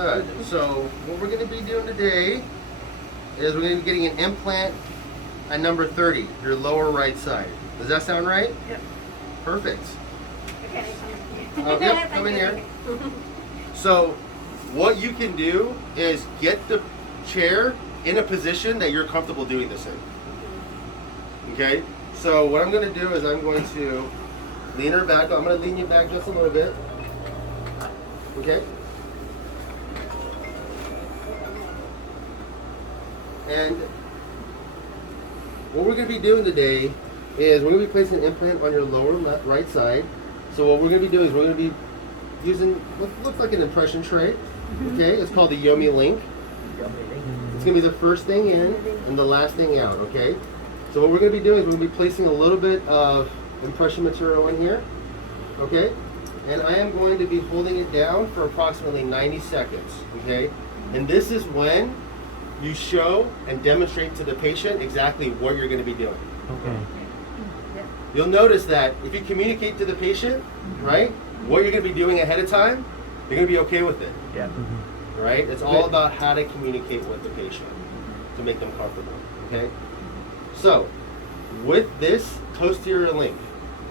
Good. So what we're going to be doing today is we're going to be getting an implant at number 30, your lower right side. Does that sound right? Yep. Perfect. Okay, come in here. Yep, come in here. So what you can do is get the chair in a position that you're comfortable doing this in. Okay? So what I'm going to do is I'm going to lean her back. I'm going to lean you back just a little bit. Okay? And what we're going to be doing today is we're going to be placing an implant on your lower right side. So what we're going to be doing is we're going to be using what looks like an impression tray. Okay? It's called the Yomi Link. It's going to be the first thing in and the last thing out. Okay? So what we're going to be doing is we're going to be placing a little bit of impression material in here. Okay? And I am going to be holding it down for approximately 90 seconds. Okay? And this is when you show and demonstrate to the patient exactly what you're going to be doing. Okay. You'll notice that if you communicate to the patient, right, what you're going to be doing ahead of time, they're going to be okay with it. Yeah. Right? It's all about how to communicate with the patient to make them comfortable. Okay? So, with this posterior link,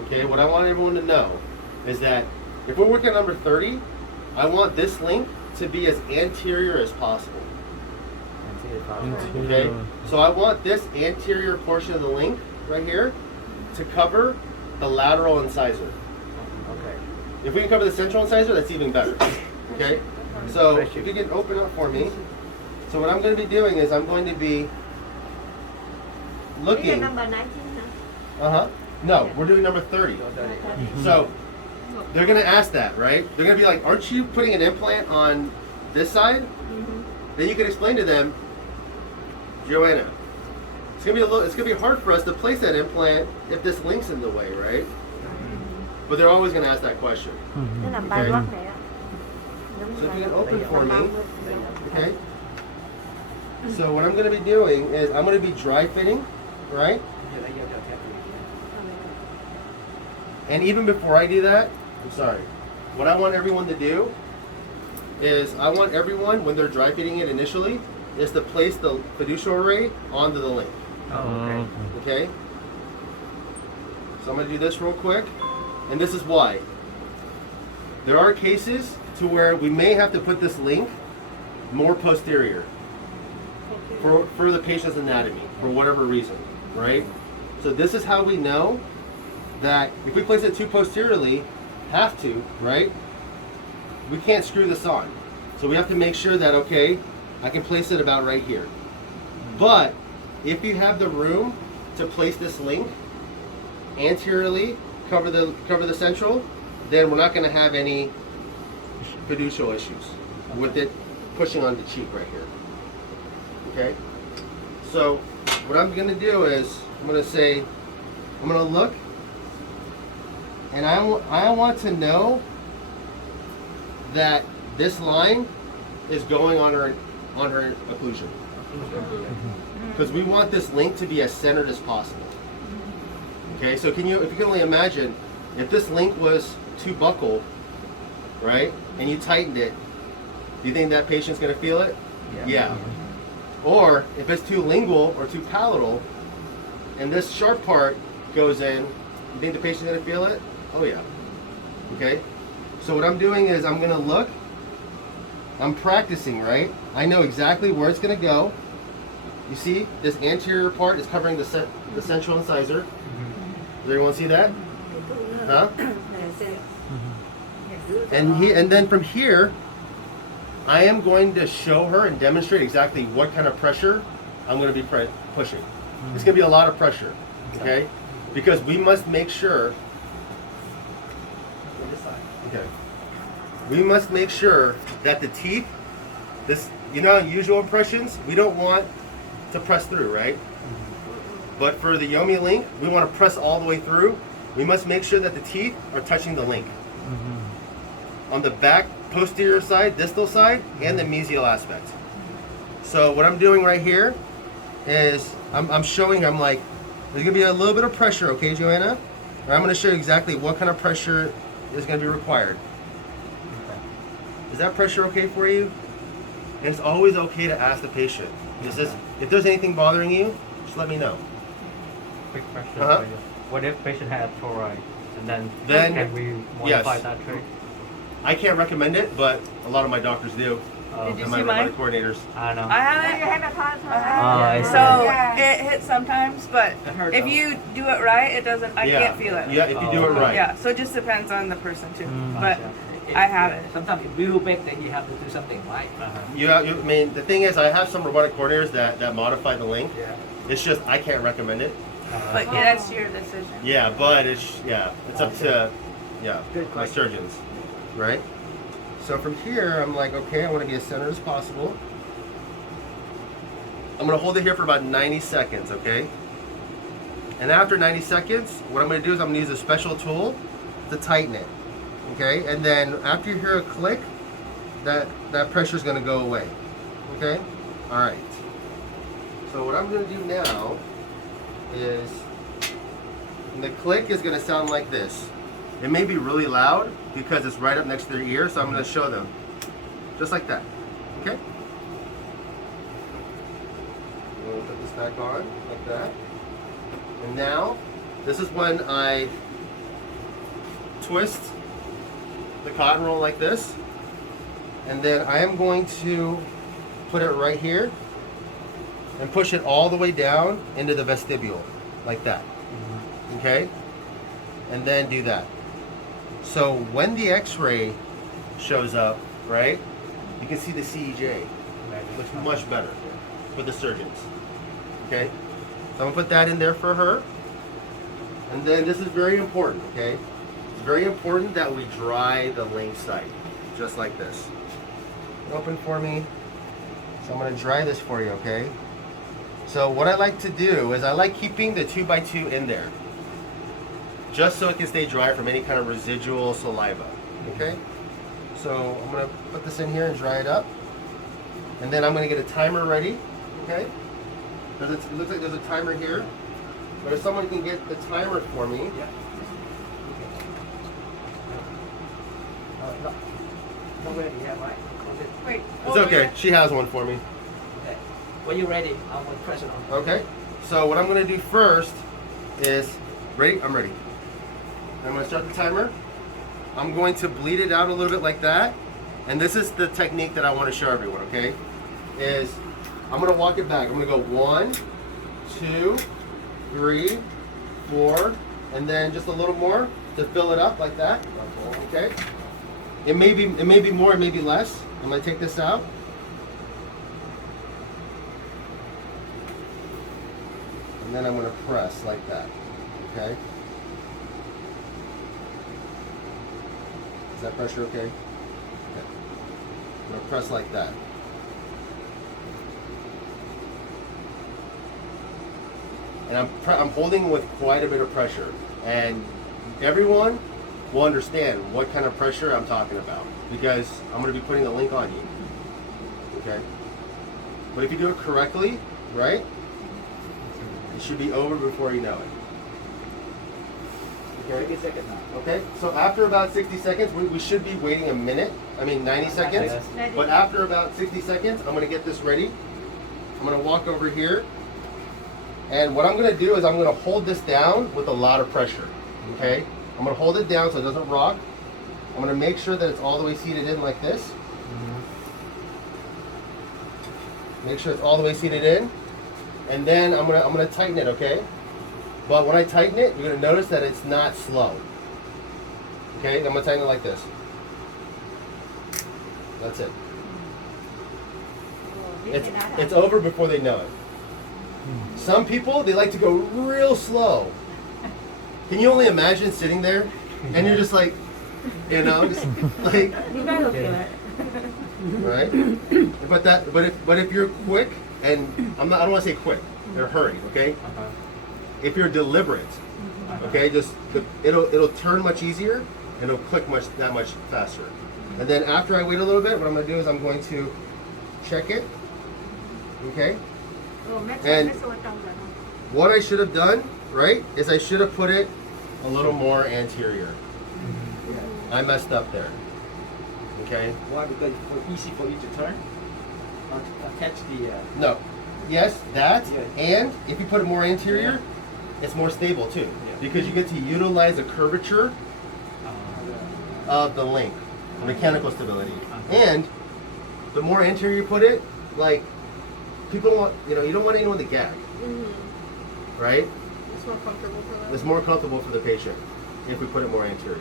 okay, what I want everyone to know is that if we're working on number 30, I want this link to be as anterior as possible. Okay? So I want this anterior portion of the link right here to cover the lateral incisor. Okay. If we can cover the central incisor, that's even better. Okay? So if you can open up for me. So what I'm going to be doing is I'm going to be This is looking. number 19, huh? No, we're doing number 30. So they're going to ask that, right? They're going to be like, aren't you putting an implant on this side? Then you can explain to them, Joanna, it's gonna be hard for us to place that implant if this link's in the way, right? But they're always gonna ask that question. Nó nằm Okay. ba góc này á. So if you can open for me, okay? So what I'm gonna be doing is I'm gonna be dry fitting, right? And even before I do that, I'm sorry. What I want everyone to do is I want everyone, when they're dry fitting it initially, is to place the fiducial array onto the link. Oh, okay. Okay? So I'm going to do this real quick. And this is why. There are cases to where we may have to put this link more posterior for the patient's anatomy, for whatever reason, right? So this is how we know that if we place it too posteriorly, have to, right? We can't screw this on. So we have to make sure that, okay, I can place it about right here. But if you have the room to place this link anteriorly, cover the central, then we're not going to have any fiducial issues with it pushing on the cheek right here. Okay? So what I'm going to do is I'm going to look, and I want to know that this line is going on her occlusion. Because we want this link to be as centered as possible. Okay, so if you can only imagine, if this link was too buccal, right, and you tightened it, do you think that patient's going to feel it? Yeah. Or if it's too lingual or too palatal, and this sharp part goes in, you think the patient's going to feel it? Oh yeah. Okay? So what I'm doing is I'm going to look, I'm practicing, right? I know exactly where it's going to go. You see, this anterior part is covering the central incisor. Does everyone see that? Huh? And then from here, I am going to show her and demonstrate exactly what kind of pressure I'm going to be pushing. It's going to be a lot of pressure, okay? Because we must make sure. Okay. We must make sure that the teeth, usual impressions, we don't want to press through, right? But for the Yomi link, we want to press all the way through. We must make sure that the teeth are touching the link. On the back posterior side, distal side, and the mesial aspect. So what I'm doing right here is I'm showing, I'm like, there's going to be a little bit of pressure, okay, Joanna? And I'm going to show you exactly what kind of pressure is going to be required. Is that pressure okay for you? And it's always okay to ask the patient. If there's anything bothering you, just let me know. Quick question Uh-huh. for you. What if patient had chloride, and then can we yes. modify that trick? I can't recommend it, but a lot of my doctors do. Did you And my see mine? robotic coordinators. I know. I have You it. have a pause. I see. So it hits sometimes, but I heard if of- you do it right, it doesn't. I Yeah. can't feel it. Yeah, if you do it right. Yeah. So it just depends on the person too. Mm. But I have it. Sometimes it will back, then you have to do something right. I mean, the thing is, I have some robotic coordinators that modify the link. Yeah. It's just I can't recommend it. But yeah, that's your decision. Yeah, but it's up to Good my question. surgeons, right? So from here, I'm like, okay, I want to be as centered as possible. I'm gonna hold it here for about 90 seconds, okay? And after 90 seconds, what I'm gonna do is I'm gonna use a special tool to tighten it, okay? And then after you hear a click, that pressure is gonna go away, okay? All right. So what I'm gonna do now is, and the click is gonna sound like this. It may be really loud because it's right up next to their ear, so I'm gonna show them, just like that, okay? I'm gonna put this back on, like that. And now, this is when I twist the cotton roll like this. And then I am going to put it right here and push it all the way down into the vestibule, like that. Okay? And then do that. So when the x-ray shows up, right, you can see the CEJ. Looks much better for the surgeons. Okay? So I'm gonna put that in there for her. And then this is very important, okay? It's very important that we dry the link site, just like this. Open for me. So I'm gonna dry this for you, okay? So what I like to do is I like keeping the 2x2 in there, just so it can stay dry from any kind of residual saliva, okay? So I'm gonna put this in here and dry it up. And then I'm gonna get a timer ready, okay? It looks like there's a timer here, but if someone can get the timer for me. Yeah. Not ready yet, right? Wait. It's okay, she has one for me. Okay. When you're ready, I will press it on. Okay, so what I'm gonna do first is, ready? I'm ready. I'm gonna start the timer. I'm going to bleed it out a little bit like that. And this is the technique that I wanna show everyone, okay? Is I'm gonna walk it back. I'm gonna go 1, 2, 3, 4, and then just a little more to fill it up like that. Okay? It may be more, it may be less. I'm gonna take this out. And then I'm gonna press like that. Okay? Is that pressure okay? Okay. I'm gonna press like that. And I'm holding with quite a bit of pressure, and everyone will understand what kind of pressure I'm talking about, because I'm going to be putting a link on you. Okay? But if you do it correctly, right, it should be over before you know it. Okay? 30 seconds now. Okay, so after about 60 seconds, we should be waiting a minute. I mean 90 seconds. Yes. But after about 60 seconds, I'm gonna get this ready. I'm gonna walk over here. And what I'm gonna do is I'm gonna hold this down with a lot of pressure. Okay? I'm gonna hold it down so it doesn't rock. I'm gonna make sure that it's all the way seated in like this. Make sure it's all the way seated in. And then I'm gonna tighten it, okay? But when I tighten it, you're gonna notice that it's not slow. Okay, I'm gonna tighten it like this. That's it. It's over before they know it. Some people, they like to go real slow. Can you only imagine sitting there and you're just like, you know, just like, You guys will feel it. right? But if you're quick, and I don't want to say quick, they're hurried, okay? If you're deliberate, okay, it'll turn much easier and it'll click that much faster. And then after I wait a little bit, what I'm going to do is I'm going to check it, okay? And what I should have done, right, is I should have put it a little more anterior. I messed up there, okay? Why? Because it's easy for you to turn? Catch the. No. Yes, that, Yeah. and if you put it more anterior, it's more stable too. Yeah. Because you get to utilize the curvature of the link, mechanical stability. And the more anterior you put it, like, people want, you don't want anyone to gag, right? It's more comfortable for them. It's more comfortable for the patient if we put it more anterior.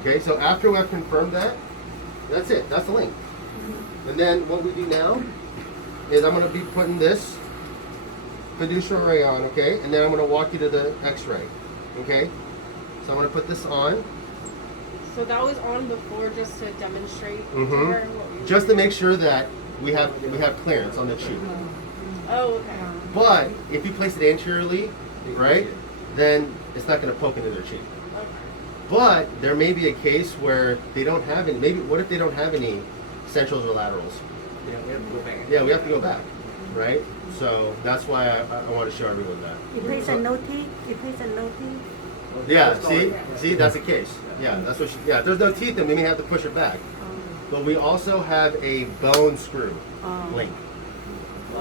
Okay, so after we have confirmed that, that's it. That's the link. And then what we do now is I'm going to be putting this fiducial ray on, okay? And then I'm going to walk you to the x-ray, okay? So I'm going to put this on. So that was on before just to demonstrate to Mhm. her what we were Just to doing. make sure that we have clearance on the tube. Oh, okay. But if you place it anteriorly, right, then it's not going to poke into their cheek. Okay. But there may be a case where they don't have any. Maybe what if they don't have any centrals or laterals? Yeah, we have to go back. Yeah, we have to go back, right? So that's why I want to show everyone that. You place a no teeth. You place a no teeth. Yeah, see, that's the case. Yeah, that's what. Yeah, if there's no teeth, then we may have to push it back. But we also have a bone screw link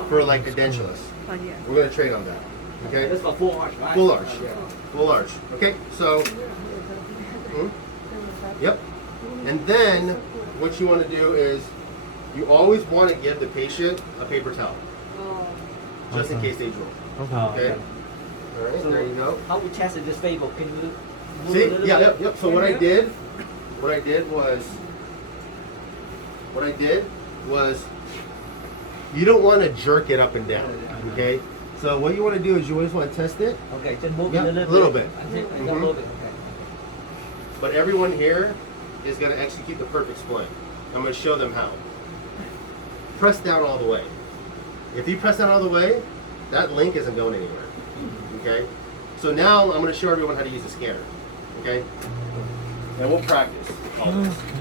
for like edentulous. Oh yeah. We're gonna trade on that. Okay. That's for full arch, right? Full arch. Yeah. Full arch. Okay, so. Yep. And then what you want to do is you always want to give the patient a paper towel, just in case they drool. Okay. All right. So There you go. How we tested this stable? Can you move See? a little Yeah. bit? Yep. Yep. So what I did was, you don't want to jerk it up and down. Okay. So what you want to do is you always want to test it. Okay, just move Yeah, it a little little bit. I think a Mhm. little bit. Okay. But everyone here is going to execute the perfect split. I'm going to show them how. Press down all the way. If you press down all the way, that link isn't going anywhere. Okay? So now I'm going to show everyone how to use the scanner. Okay? And we'll practice all this.